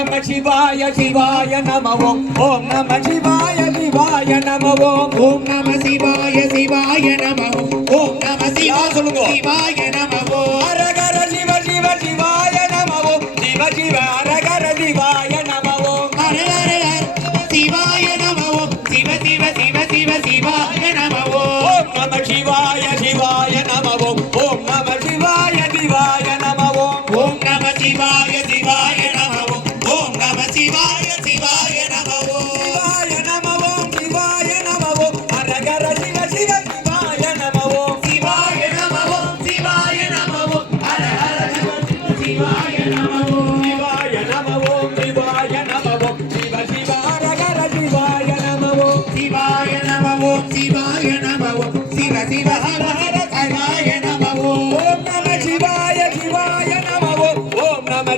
நம சிவாய சிவாய நம ஓம் நம சிவாய சிவாய நம ஓம் நம சிவாய சிவாய நம ஓம் நம சிவாய சொல்லுங்க சிவாய நம அரகர சிவ சிவ சிவாய நம சிவ சிவ அரகர சிவாய நம அரகர சிவாய நம சிவ சிவ சிவ சிவ சிவாய நம ஓம் நம சிவாய சிவாய நம ஓம் நம சிவாய சிவாய நம ஓம் நம சிவாய சிவாய நம ஓம் நம சிவாய சிவாய நம சிவாய நம சிவாய நம அரகர சிவ சிவ சிவாய நம சிவாய நம சிவாய நம அரகர சிவ சிவ சிவாய நம சிவாய நம சிவாய நம சிவ சிவ அரகர சிவாய நம சிவாய நம சிவாய நம சிவ சிவ ஹர ஹர சிவாய நம ஓம் நம